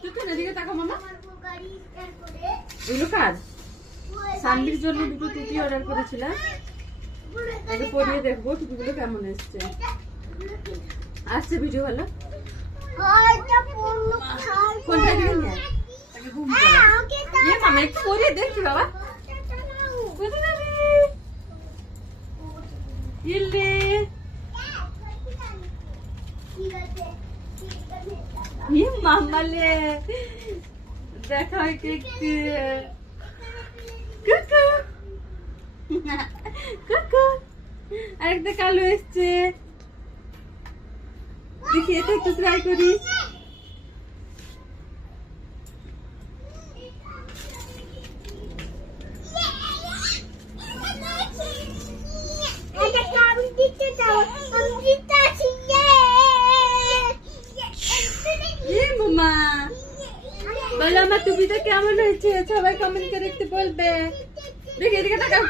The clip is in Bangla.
তুই এদিকে তাকাও মামা। এগুলো কার? সানভির জন্য দুটো টুপি অর্ডার করেছিলাম, আগে পরিয়ে দেখবো টুপিগুলো কেমন এসছে। আসছে ভিডিও ভালো। কোনটা দিকে নিয়ে মামা একটু পরিয়ে দেখছি বাবা। কোথায় যাবি? ইল্লি মামালে দেখা হয় একটু কুকু কুকু আরেকটা কালো এসছে, দেখি এটা একটু ট্রাই করি। বলো আমার টুপিটা কেমন হয়েছে, সবাই কমেন্ট করে একটু বলবে। দেখি এদিকে তাকাও।